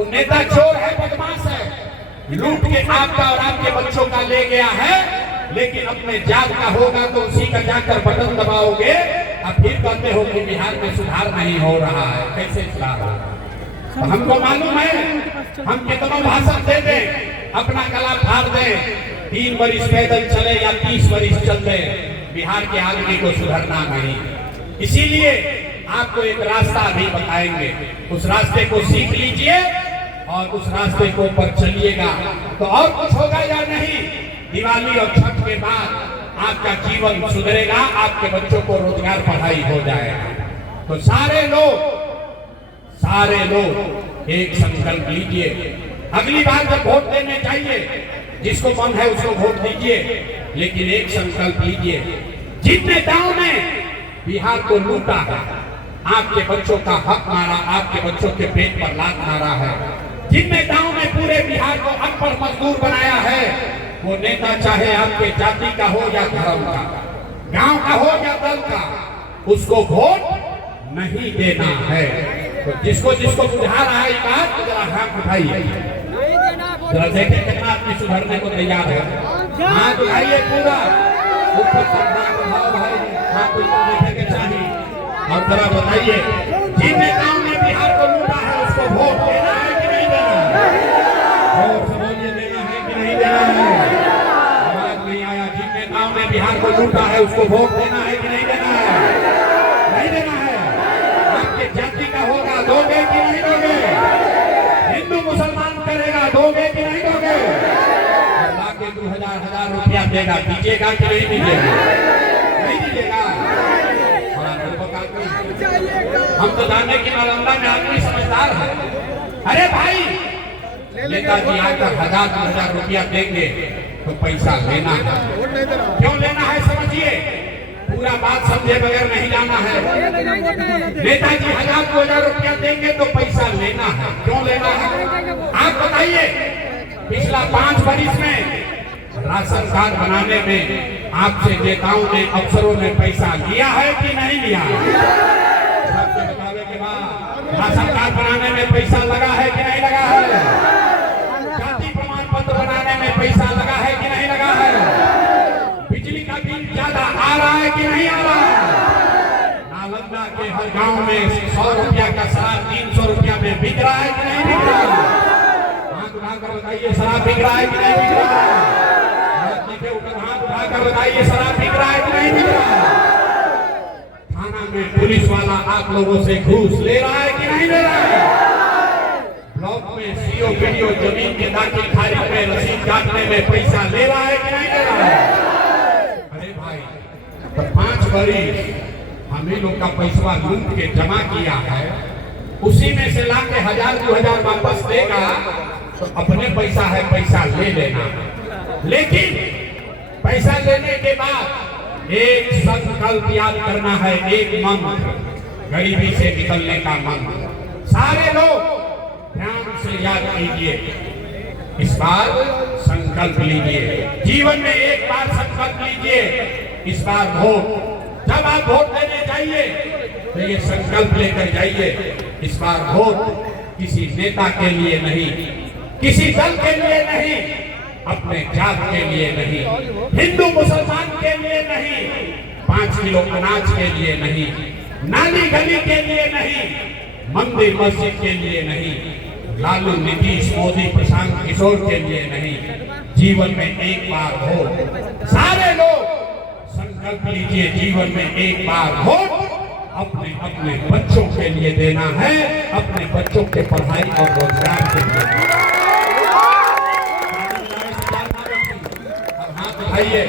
वो नेता चोर है, बदमाश है, लूट के आपका और आपके बच्चों का ले गया है, लेकिन अपने जात का होगा तो उसी का जाकर बटन दबाओगे और फिर कहते हो कि बिहार में सुधार नहीं हो रहा है। कैसे सुधार? तो हमको मालूम है, हम कितना भाषण दे दें, अपना गला फाड़ दें, 3 वर्ष पैदल चले या 30 वर्ष चल दे, बिहार के आदमी को सुधरना नहीं। इसीलिए आपको एक रास्ता भी बताएंगे, उस रास्ते को सीख लीजिए और उस रास्ते को पर चलिएगा तो और कुछ होगा या नहीं। दिवाली और छठ के बाद आपका जीवन सुधरेगा, आपके बच्चों को रोजगार पढ़ाई हो जाएगा। तो सारे लोग एक संकल्प लीजिए, अगली बार जब वोट देने जाइए, जिसको मन है उसको वोट दीजिए, लेकिन एक संकल्प लीजिए, जिन नेताओं ने बिहार को लूटा है, आपके बच्चों का हक मारा, आपके बच्चों के पेट पर लात मारा है, जिन नेताओं ने पूरे बिहार को अनपढ़ मजदूर बनाया है, वो नेता चाहे आपके जाति का हो या धर्म का, गांव का हो या दल का, उसको वोट नहीं देना है। तो जिसको जिसको बुझा रहा है बात, जरा हाथ उठाइए, जरा देखें कितना आदमी सुधरने को तैयार है। हाथ उठाइए पूरा ऊपर तक, हाथ ऊपर देखे के चाहिए। और जरा बताइए, जिन नेताओं ने बिहार को लूटा है उसको वोट देना है कि नहीं देना है? और समझिए, देना है कि नहीं देना है? आवाज नहीं आया। जिन नेताओं ने बिहार को लूटा है उसको वोट देना है कि नहीं देना है? नहीं देना है। आपके जाति का होगा, दोगे कि नहीं दोगे? हिंदू मुसलमान करेगा, दोगे कि नहीं दोगे? अल्लाह के 2000 रुपया देगा, दीजिएगा कि नहीं दीजिएगा? नहीं दीजिएगा। हम तो जाने की नालंदा में आदमी समझदार है। अरे भाई, नेताजी आकर 1000-2000 रुपया देंगे तो पैसा लेना है। क्यों लेना है समझिए, पूरा बात समझे बगैर नहीं जाना है। नेताजी 1000-2000 रुपया देंगे तो पैसा लेना है। क्यों लेना है आप बताइए? पिछला 5 वर्ष में राशन कार्ड बनाने में आपसे नेताओं ने, अफसरों ने पैसा लिया है कि नहीं लिया? सबके बतावे के बाद राशन कार्ड बनाने में पैसा लगा है कि नहीं लगा है? जाति प्रमाण पत्र बनाने में पैसा लगा है कि नहीं लगा है? बिजली का बिल ज्यादा आ रहा है कि नहीं आ रहा है? नालंदा के हर गांव में 100 रुपया का शराब 300 रुपया में बिक रहा है कि नहीं बिक रहा है? हाथ उठाकर बताइए, शराब बिक रहा है कि नहीं बिक रहा है? हाथ उठाकर बताइए, शराब बिक रहा है कि नहीं बिक रहा है? थाना में पुलिस वाला आप लोगों से घूस ले रहा है कि नहीं ले रहा है? ब्लॉक में सीओ वीडियो जमीन के दाखिल खारिज में रसीद काटने में पैसा ले रहा है कि नहीं ले रहा है? अरे भाई, तो 5 वर्ष हम ही लोग का पैसा लूट के जमा किया है, उसी में से लाके 1000-2000 वापस देगा तो अपने पैसा है, पैसा ले लेना। लेकिन पैसा लेने के बाद एक संकल्प याद करना है, एक मंत्र, गरीबी से निकलने का मंत्र। सारे लोग ध्यान से याद कीजिए, इस बार संकल्प लीजिए, जीवन में एक बार संकल्प लीजिए, इस बार वोट, जब आप वोट देने जाइए तो ये संकल्प लेकर जाइए, इस बार वोट किसी नेता के लिए नहीं, किसी दल के लिए नहीं, अपने जात के लिए नहीं, हिंदू मुसलमान के लिए नहीं, 5 किलो अनाज के लिए नहीं, नाली गली के लिए नहीं, मंदिर मस्जिद के लिए नहीं, लालू नीतीश मोदी प्रशांत किशोर के लिए नहीं, जीवन में एक बार वोट। सारे लोग संकल्प लीजिए, जीवन में एक बार वोट अपने अपने बच्चों के लिए देना है, अपने बच्चों के पढ़ाई और रोजगार के लिए। हाथ उठाइए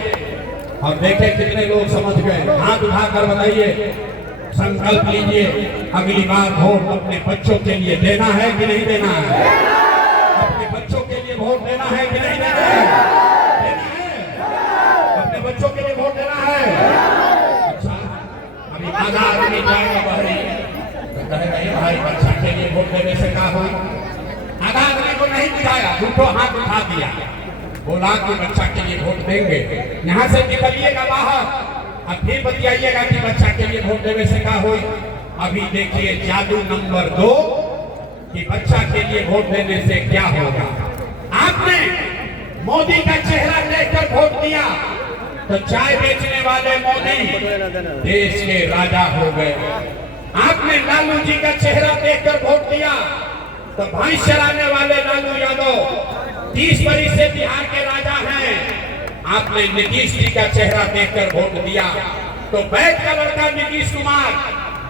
और देखें कितने लोग समझ गए। हाथ उठाकर बताइए, संकल्प लीजिए, अगली बार वोट अपने बच्चों के लिए देना है कि नहीं देना है? अपने बच्चों के लिए वोट देना है कि नहीं देना है? देना है, अपने बच्चों के लिए वोट देना है। अच्छा, अभी आधा आदमी जाएगा बहरी तो कहेगा भाई बच्चा के लिए वोट देने से क्या हो? आधा आदमी को नहीं दिखाया, दूसरो हाथ उठा दिया, बोला कि बच्चा के लिए वोट देंगे। यहाँ से निकलिएगा बाहर, अब फिर बतियाइएगा कि बच्चा के लिए वोट देने से क्या हो। अभी देखिए, जादू नंबर 2, कि बच्चा के लिए वोट देने से क्या होगा। आपने मोदी का चेहरा देखकर वोट दिया तो चाय बेचने वाले मोदी देश के राजा हो गए। आपने लालू जी का चेहरा देखकर वोट दिया तो भैंस चराने वाले लालू यादव 30 बरस से बिहार के राजा हैं। आपने नीतीश जी का चेहरा देखकर वोट दिया तो बैठ का लड़का नीतीश कुमार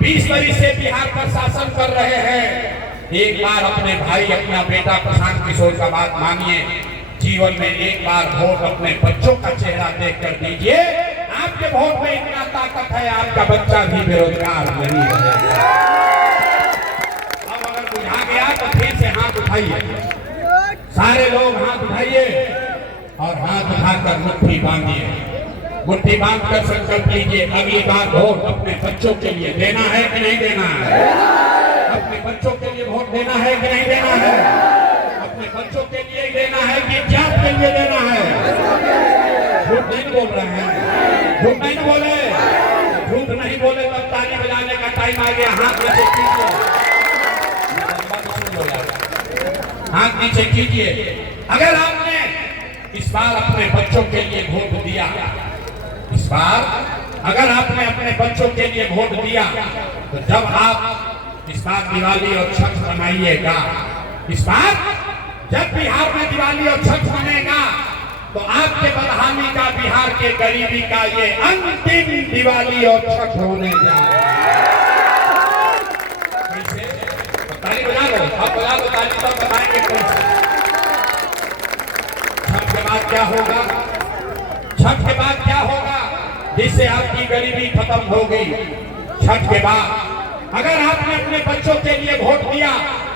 20 बरस से बिहार पर शासन कर रहे हैं। एक बार अपने भाई अपना बेटा प्रशांत किशोर का बात मानिए, जीवन में एक बार वोट अपने बच्चों का चेहरा देखकर दीजिए। आपके वोट में इतना ताकत है, आपका बच्चा भी बेरोजगार नहीं रहेगा। अब अगर बुझा गया तो फिर से हाथ उठाइए, सारे लोग हाथ उठाइए और हाथ उठाकर मुट्ठी बांधिए। मुट्ठी बांधकर संकल्प लीजिए, अगली बार वोट अपने बच्चों के लिए देना है कि नहीं देना है। अपने बच्चों के लिए वोट देना है कि नहीं देना है। अपने बच्चों के लिए देना है कि जात के लिए देना है। झूठ नहीं बोल रहे हैं, झूठ नहीं बोले, झूठ नहीं बोले तब ताली बजाने का टाइम आ गया। हाथ नीचे कीजिए, हाथ नीचे कीजिए। अगर आपने इस बार अपने बच्चों के लिए वोट दिया, इस बार अगर आपने अपने बच्चों के लिए वोट दिया तो जब आप इस बार दिवाली और छठ मनाइएगा, इस बार जब बिहार में दिवाली और छठ मनेगा तो आपके बदहाली का, बिहार के गरीबी का ये अंतिम दिवाली और छठ होने जा रहा है। कैसे? ताली बजा लो, आप बजा लो ताली, तो बताएंगे कैसे। छठ के बाद क्या होगा? छठ के बाद क्या होगा जिससे आपकी गरीबी खत्म हो गई? छठ के बाद अगर आपने अपने बच्चों के लिए वोट दिया,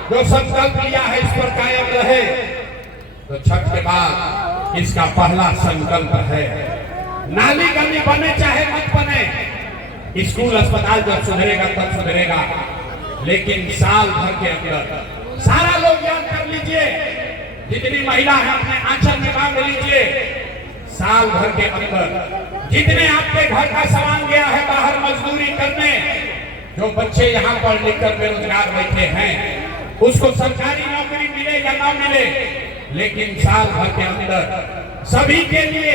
जो संकल्प लिया है इस पर कायम रहे, तो छठ के बाद इसका पहला संकल्प है, नाली गली बने चाहे मत बने, स्कूल अस्पताल जब सुधरेगा तब सुधरेगा, लेकिन साल भर के अंदर सारा लोग याद कर लीजिए, जितनी महिला है अपने आंचल में बांध लीजिए, साल भर के अंदर जितने आपके घर का सामान गया है बाहर मजदूरी करने, जो बच्चे यहाँ पर लिखकर बेरोजगार बैठे हैं, उसको सरकारी नौकरी मिले या ना मिले, लेकिन साल भर के अंदर सभी के लिए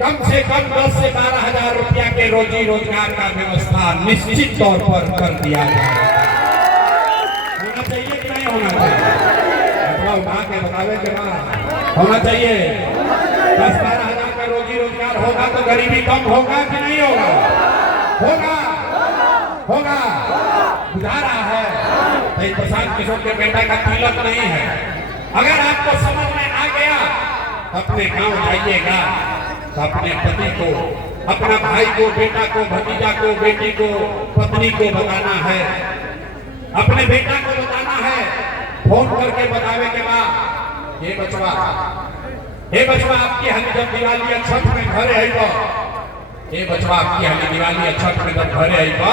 कम से कम 10 से 12 हजार रुपया के रोजी रोजगार का व्यवस्था निश्चित तौर पर कर दिया जाए। होना चाहिए कि नहीं होना चाहिए? अपना उठा के बतावे के बाद होना चाहिए। 10-12 हजार का रोजी रोजगार होगा तो गरीबी कम होगा कि नहीं होगा? होगा, होगा। बुझा रहा है भाई, प्रशांत किशोर के बेटा का तिलक नहीं है। अगर आपको समझ में आ गया, अपने गांव जाइएगा तो अपने पति को, अपना भाई को, बेटा को, भतीजा को, बेटी को, पत्नी को बताना है, अपने बेटा को बताना है, फोन करके बतावे के बाद, ये बचवा आपकी हमें जब दिवाली या छठ में घरे आएगा, ये बचवा आपकी हमें दिवाली या छठ में जब घरे आएगा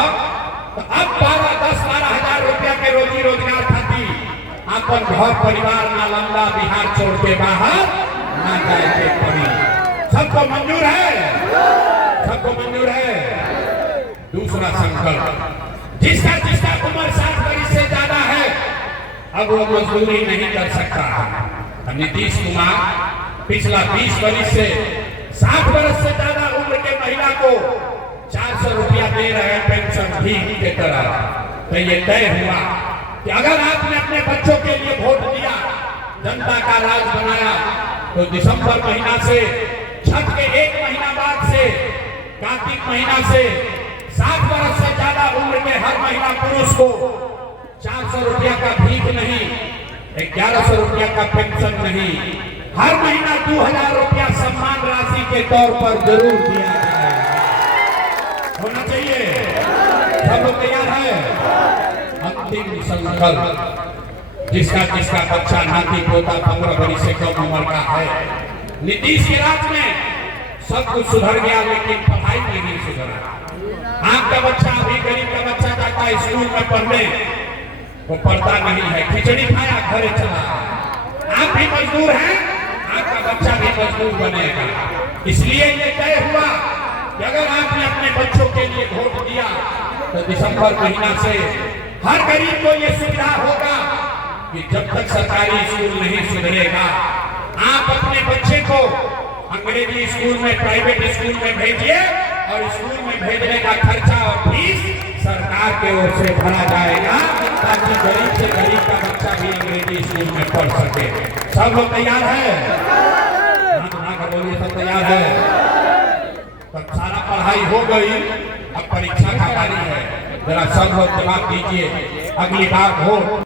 तो अब 10-12 हजार रुपया के रोजी रोजगार खाती अपन घर परिवार नालंदा बिहार छोड़ के बाहर ना जाए के पड़ी। सबको मंजूर है? सबको मंजूर है? दूसरा संकल्प, जिसका उम्र 60 वर्ष से ज्यादा है अब वो मजदूरी नहीं कर सकता। नीतीश कुमार पिछला 20 वर्ष से 60 वर्ष से ज्यादा उम्र के महिला को 400 रुपया दे रहे हैं पेंशन भी के तरह। तो ये तय हुआ कि अगर आपने अपने बच्चों के लिए वोट दिया, जनता का राज बनाया, तो दिसंबर महीना से, छठ के 1 महीना बाद से, कार्तिक महीना से 60 वर्ष से ज्यादा उम्र के हर महिला पुरुष को 400 रुपया का भीख नहीं, 1100 रुपया का पेंशन नहीं, हर महीना 2000 रुपया सम्मान राशि के तौर पर जरूर दिया जाए। होना चाहिए? सब लोग तैयार है? अंतिम संकल्प, जिसका बच्चा नाती पोता 15 वर्ष से कम उम्र का है। नीतीश के राज में सब कुछ सुधर गया, लेकिन पढ़ाई नहीं सुधरा। आपका बच्चा, अभी गरीब का बच्चा जाता है स्कूल में पढ़ने, वो पढ़ता नहीं है, खिचड़ी खाया घरे चला। आप भी मजदूर हैं, आपका बच्चा भी मजदूर बनेगा। इसलिए ये तय हुआ कि अगर आपने अपने बच्चों के लिए वोट दिया तो दिसंबर महीना से हर गरीब को ये सुविधा होगा कि जब तक सरकारी स्कूल नहीं सुधरेगा, आप अपने बच्चे को अंग्रेजी स्कूल में, प्राइवेट स्कूल में भेजिए और स्कूल में भेजने का खर्चा और फीस सरकार के ओर से भरा जाएगा, ताकि गरीब से गरीब का बच्चा भी अंग्रेजी स्कूल में पढ़ सके। सब लोग तैयार है? बोलिए, सब तैयार है? तब सारा पढ़ाई हो गई, अब परीक्षा का बारी है। जरा सब लोग जवाब दीजिए। अगली बार वोट